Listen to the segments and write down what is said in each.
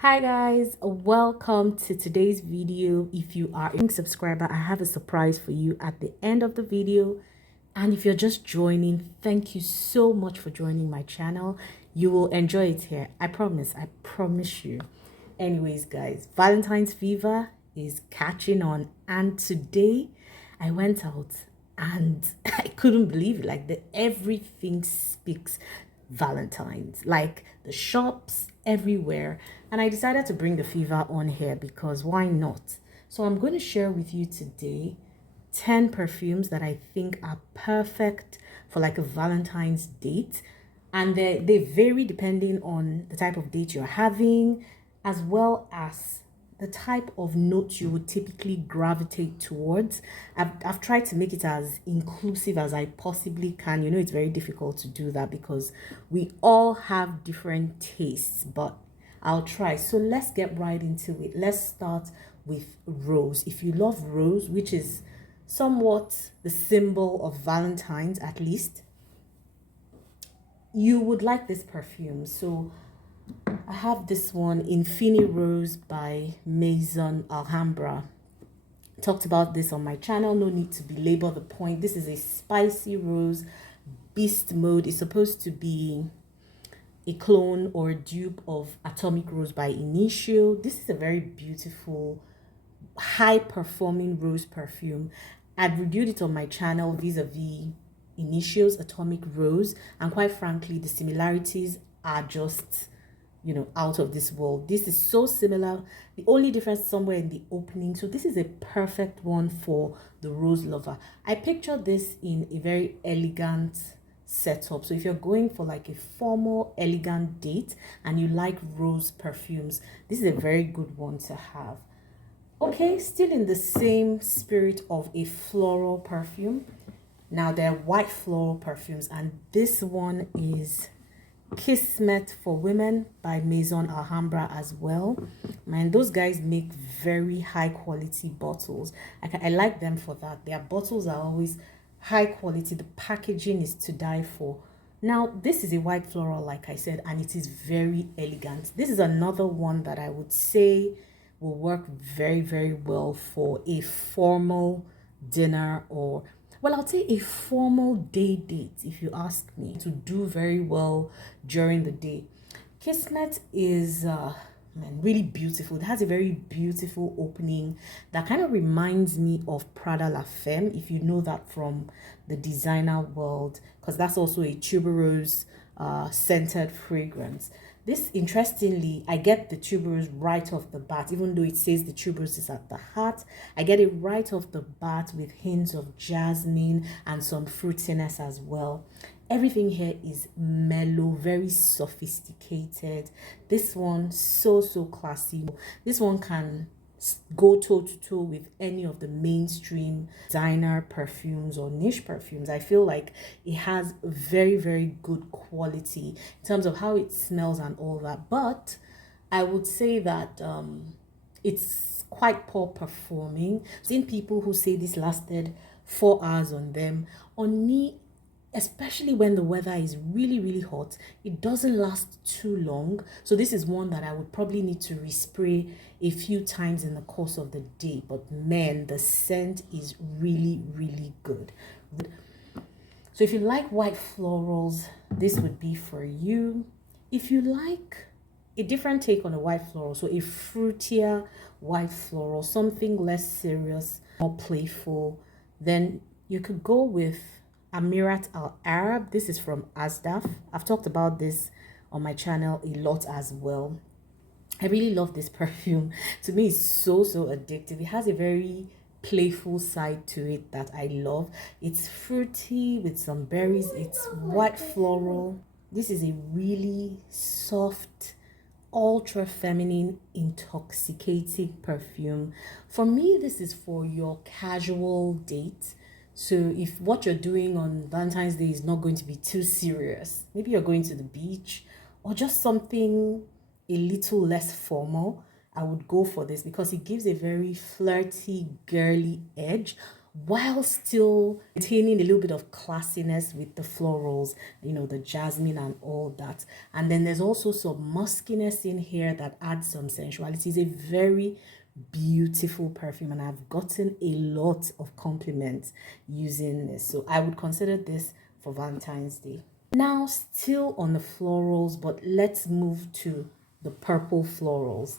Hi guys, welcome to today's video. If you are a subscriber, I have a surprise for you at the end of the video. And if you're just joining, thank you so much for joining my channel. You will enjoy it here. I promise you. Anyways, guys, Valentine's fever is catching on, and today I went out and I couldn't believe it. Everything speaks Valentine's, like the shops everywhere. And I decided to bring the fever on here because why not? So I'm going to share with you today 10 perfumes that I think are perfect for like a Valentine's date. And they vary depending on the type of date you're having, as well as the type of notes you would typically gravitate towards. I've tried to make it as inclusive as I possibly can. You know, it's very difficult to do that because we all have different tastes, but I'll try. So let's get right into it. Let's start with rose. If you love rose, which is somewhat the symbol of Valentine's, at least, you would like this perfume. So I have this one, Infini Rose by Maison Alhambra. Talked about this on my channel, no need to belabor the point. This is a spicy rose, beast mode. It's supposed to be a clone or a dupe of Atomic Rose by Initio. This is a very beautiful, high performing rose perfume. I've reviewed it on my channel vis-a-vis Initio's Atomic Rose, and quite frankly, the similarities are just, you know, out of this world. This is so similar. The only difference somewhere in the opening. So this is a perfect one for the rose lover. I picture this in a very elegant setup. So if you're going for like a formal, elegant date and you like rose perfumes, this is a very good one to have. Okay, still in the same spirit of a floral perfume. Now they're white floral perfumes, and this one is Kismet for Women by Maison Alhambra as well. Man, those guys make very high quality bottles. I like them for that. Their bottles are always high quality. The packaging is to die for. Now, this is a white floral, like I said, and it is very elegant. This is another one that I would say will work very, very well for a formal dinner, or well, I'll say a formal day date, if you ask me, to do very well during the day. Kismet is really beautiful. It has a very beautiful opening that kind of reminds me of Prada La Femme, if you know that from the designer world, because that's also a tuberose scented fragrance. This, interestingly, I get the tuberose right off the bat, even though it says the tuberose is at the heart. I get it right off the bat with hints of jasmine and some fruitiness as well. Everything here is mellow, very sophisticated. This one, so classy. This one can go toe to toe with any of the mainstream designer perfumes or niche perfumes. I feel like it has very good quality in terms of how it smells and all that, but I would say that it's quite poor performing. I've seen people who say this lasted 4 hours on them. On me, especially when the weather is really hot, it doesn't last too long. So this is one that I would probably need to respray a few times in the course of the day. But man, the scent is really good. So if you like white florals, this would be for you. If you like a different take on a white floral, so a fruitier white floral, something less serious, more playful, then you could go with Amirat Al Arab. This is from Asdaf. I've talked about this on my channel a lot as well. I really love this perfume. To me, it's so addictive. It has a very playful side to it that I love. It's fruity with some berries. It's white floral. This is a really soft, ultra feminine, intoxicating perfume. For me, this is for your casual date. So if what you're doing on Valentine's Day is not going to be too serious, maybe you're going to the beach or just something a little less formal, I would go for this because it gives a very flirty, girly edge, while still maintaining a little bit of classiness with the florals, you know, the jasmine and all that. And then there's also some muskiness in here that adds some sensuality. It's a very beautiful perfume, and I've gotten a lot of compliments using this. So I would consider this for Valentine's Day. Now, still on the florals, but let's move to the purple florals.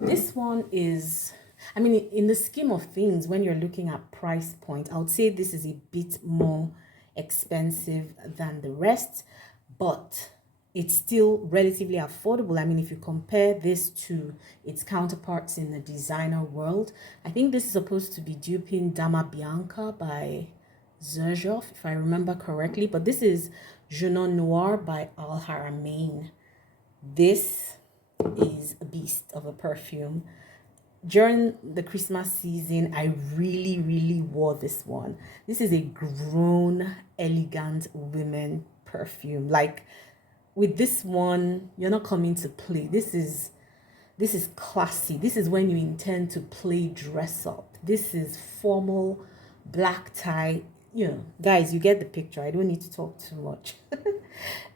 This one is, I mean, in the scheme of things, when you're looking at price point, I would say this is a bit more expensive than the rest, but it's still relatively affordable. I mean, if you compare this to its counterparts in the designer world, I think this is supposed to be duping Dama Bianca by Xerjoff, if I remember correctly, but this is Juno Noir by Alhambra. This is a beast of a perfume. During the Christmas season, I really wore this one. This is a grown, elegant women perfume. Like, with this one, you're not coming to play. This is classy. This is when you intend to play dress up. This is formal, black tie. You know, guys, you get the picture. I don't need to talk too much.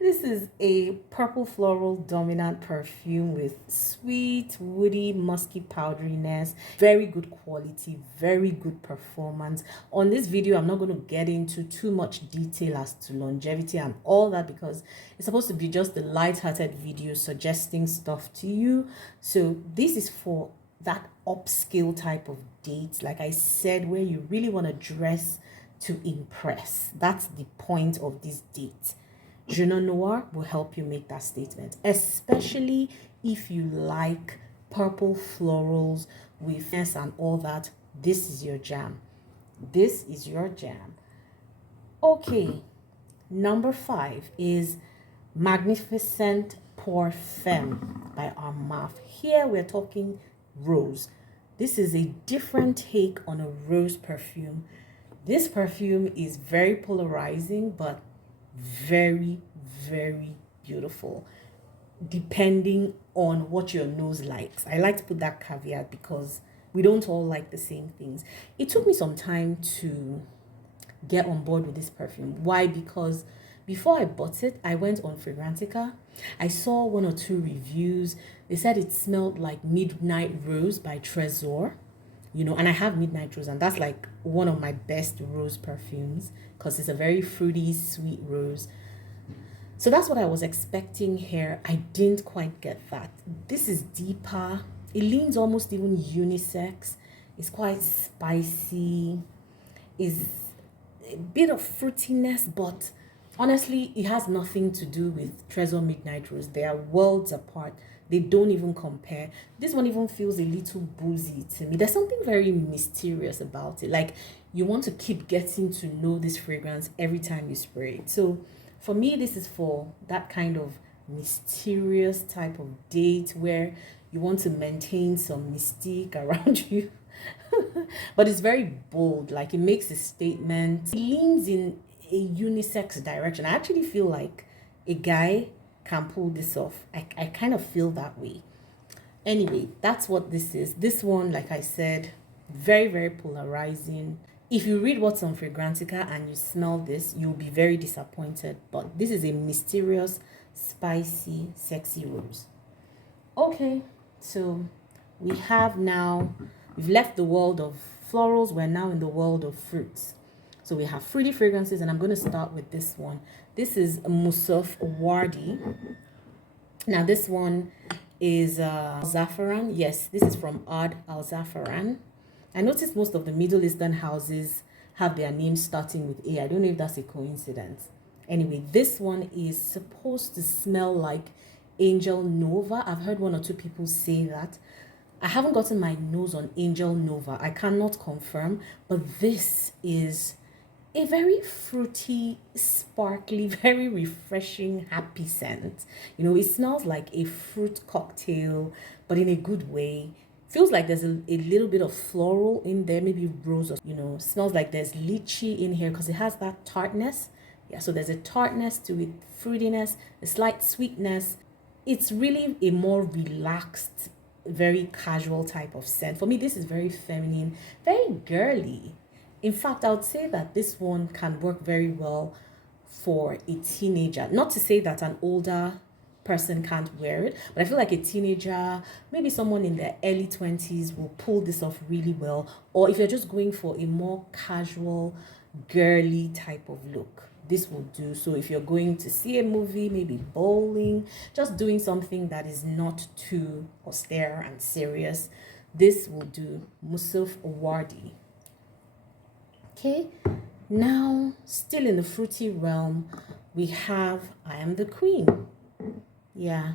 This is a purple floral dominant perfume with sweet, woody, musky powderiness. Very good quality, very good performance. On this video, I'm not going to get into too much detail as to longevity and all that, because it's supposed to be just a light-hearted video suggesting stuff to you. So this is for that upscale type of date, like I said, where you really want to dress to impress. That's the point of this date. Juno Noir will help you make that statement, especially if you like purple florals with finesse and all that. This is your jam. This is your jam. Okay, number 5 is Magnificent Perfume by Armaf. Here we're talking rose. This is a different take on a rose perfume. This perfume is very polarizing, but very beautiful, depending on what your nose likes. I like to put that caveat because we don't all like the same things. It took me some time to get on board with this perfume. Why? Because before I bought it, I went on Fragrantica. I saw 1 or 2 reviews. They said it smelled like Midnight Rose by Trésor. You know, and I have Midnight Rose, and that's like one of my best rose perfumes because it's a very fruity, sweet rose. So that's what I was expecting here. I didn't quite get that. This is deeper. It leans almost even unisex. It's quite spicy. It's a bit of fruitiness, but honestly, it has nothing to do with Trésor Midnight Rose. They are worlds apart. They don't even compare. This one even feels a little boozy to me. There's something very mysterious about it. Like, you want to keep getting to know this fragrance every time you spray it. So for me, this is for that kind of mysterious type of date where you want to maintain some mystique around you. But it's very bold. Like, it makes a statement. It leans in a unisex direction. I actually feel like a guy can pull this off. I kind of feel that way. Anyway, that's what this is. This one, like I said, very polarizing. If you read what's on Fragrantica and you smell this, you'll be very disappointed. But this is a mysterious, spicy, sexy rose. Okay, so we've left the world of florals. We're now in the world of fruits. So we have fruity fragrances, and I'm going to start with this one. This is Musaf Wardi. Now this one is Zafaran. Yes, this is from Oud Al Zafaran. I noticed most of the Middle Eastern houses have their names starting with A. I don't know if that's a coincidence. Anyway, this one is supposed to smell like Angel Nova. I've heard 1 or 2 people say that. I haven't gotten my nose on Angel Nova. I cannot confirm, but this is a very fruity, sparkly, very refreshing, happy scent. You know, it smells like a fruit cocktail, but in a good way. Feels like there's a little bit of floral in there, maybe rose, or, you know, smells like there's lychee in here because it has that tartness. Yeah, so there's a tartness to it, fruitiness, a slight sweetness. It's really a more relaxed, very casual type of scent. For me, this is very feminine, very girly. In fact, I would say that this one can work very well for a teenager. Not to say that an older person can't wear it, but I feel like a teenager, maybe someone in their early 20s, will pull this off really well. Or if you're just going for a more casual, girly type of look, this will do. So if you're going to see a movie, maybe bowling, just doing something that is not too austere and serious, this will do. Musuf Wardi. Okay, now still in the fruity realm, we have I Am the Queen. Yeah,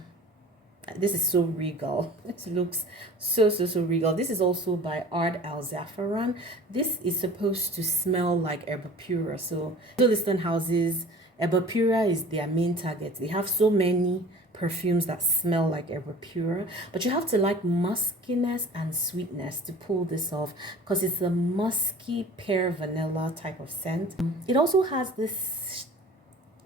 this is so regal. It looks so regal. This is also by Ard Al Zafaran. This is supposed to smell like Herba Pura. So Middle Eastern houses, Herba Pura is their main target. They have so many perfumes that smell like Herba Pura, but you have to like muskiness and sweetness to pull this off, because it's a musky pear vanilla type of scent. It also has this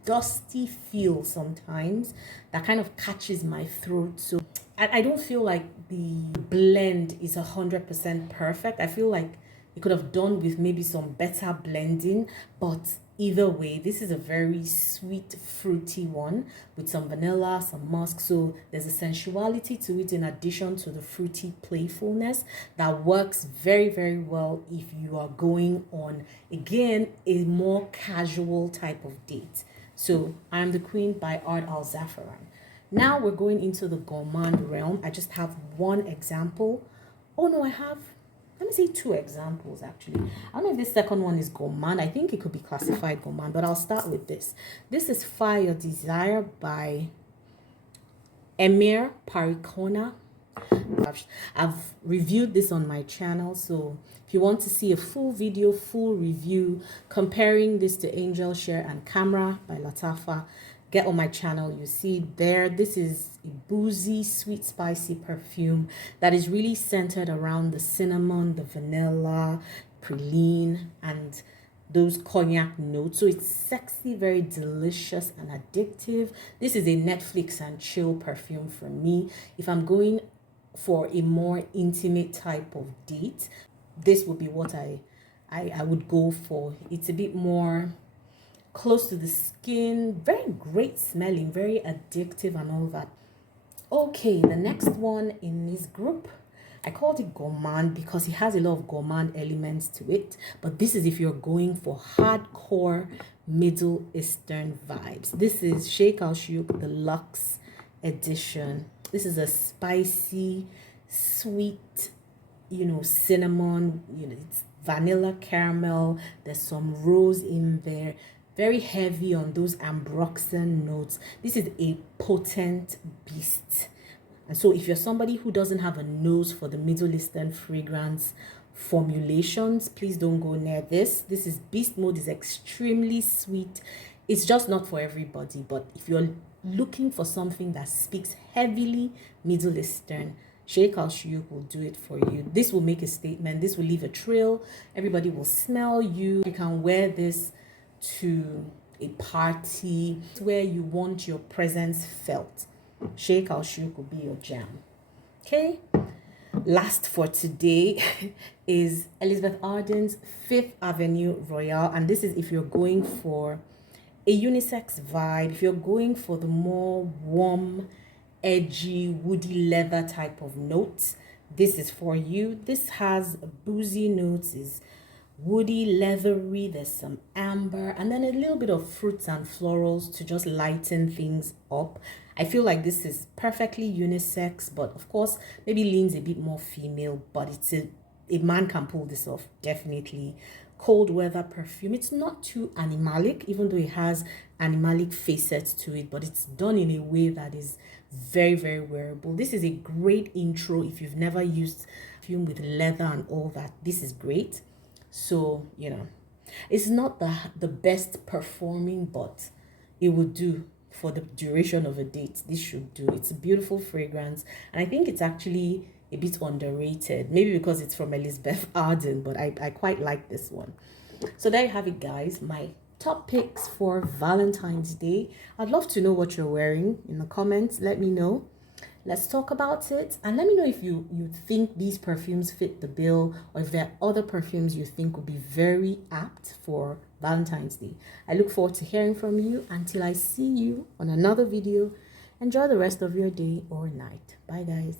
dusty feel sometimes that kind of catches my throat. So I don't feel like the blend is 100% perfect. I feel like it could have done with maybe some better blending, but either way, this is a very sweet, fruity one with some vanilla, some musk. So there's a sensuality to it in addition to the fruity playfulness that works very well if you are going on, again, a more casual type of date. So I Am the Queen by Ard Al Zafaran. Now we're going into the Gomand realm. I just have one example. Oh no, let me say two examples actually. I don't know if this second one is Gomand. I think it could be classified Gomand, but I'll start with this. This is Fire Desire by Emir Parikona. I've reviewed this on my channel, so if you want to see a full video, full review comparing this to Angel Share and Camera by Latafa, get on my channel. You see there, this is a boozy, sweet, spicy perfume that is really centered around the cinnamon, the vanilla, praline, and those cognac notes. So it's sexy, very delicious and addictive. This is a Netflix and chill perfume for me. If I'm going for a more intimate type of date, this would be what I would go for. It's a bit more close to the skin, very great smelling, very addictive and all that. Okay, the next one in this group, I called it Gomand because it has a lot of Gomand elements to it, but this is if you're going for hardcore Middle Eastern vibes. This is Sheikh Al Shuyuk Deluxe Edition. This is a spicy, sweet, cinnamon, it's vanilla caramel. There's some rose in there. Very heavy on those ambroxan notes. This is a potent beast. And so if you're somebody who doesn't have a nose for the Middle Eastern fragrance formulations, please don't go near this. This is beast mode, is extremely sweet. It's just not for everybody, but if you're looking for something that speaks heavily Middle Eastern, Sheikh Al Shuyuk will do it for you. This will make a statement. This will leave a trail. Everybody will smell you. You can wear this to a party where you want your presence felt. Sheikh Al Shuyuk will be your jam. Okay. Last for today is Elizabeth Arden's Fifth Avenue Royale, and this is if you're going for a unisex vibe, if you're going for the more warm, edgy, woody leather type of notes, this is for you. This has boozy notes, is woody, leathery, there's some amber, and then a little bit of fruits and florals to just lighten things up. I feel like this is perfectly unisex, but of course maybe leans a bit more female, but it's a man can pull this off, definitely. Cold weather perfume. It's not too animalic, even though it has animalic facets to it, but it's done in a way that is very wearable. This is a great intro if you've never used perfume with leather and all that. This is great. So it's not the best performing, but it will do for the duration of a date. This should do. It's a beautiful fragrance, and I think it's actually a bit underrated, maybe because it's from Elizabeth Arden, but I quite like this one. So there you have it, guys, my top picks for Valentine's Day. I'd love to know what you're wearing in the comments. Let me know. Let's talk about it, and let me know if you think these perfumes fit the bill, or if there are other perfumes you think would be very apt for Valentine's Day. I look forward to hearing from you. Until I see you on another video, enjoy the rest of your day or night. Bye, guys.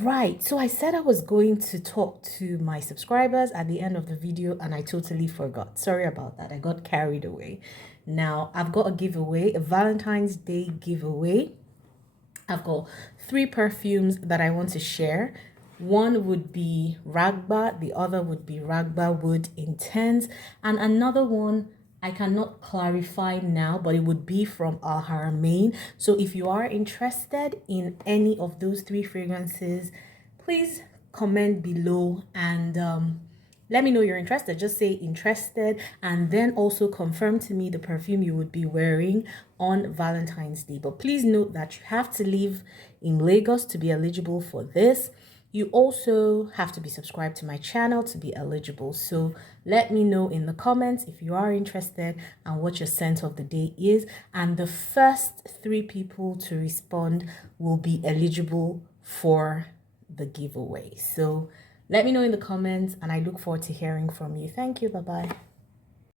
Right, so I said I was going to talk to my subscribers at the end of the video, and I totally forgot. Sorry about that. I got carried away. Now, I've got a giveaway, a Valentine's Day giveaway. I've got 3 perfumes that I want to share. One would be Ragba, the other would be Ragba Wood Intense, and another one I cannot clarify now, but it would be from Alhambra. So if you are interested in any of those 3 fragrances, please comment below and let me know you're interested. Just say interested, and then also confirm to me the perfume you would be wearing on Valentine's Day. But please note that you have to live in Lagos to be eligible for this. You also have to be subscribed to my channel to be eligible. So let me know in the comments if you are interested and what your scent of the day is. And the first 3 people to respond will be eligible for the giveaway. So let me know in the comments, and I look forward to hearing from you. Thank you. Bye-bye.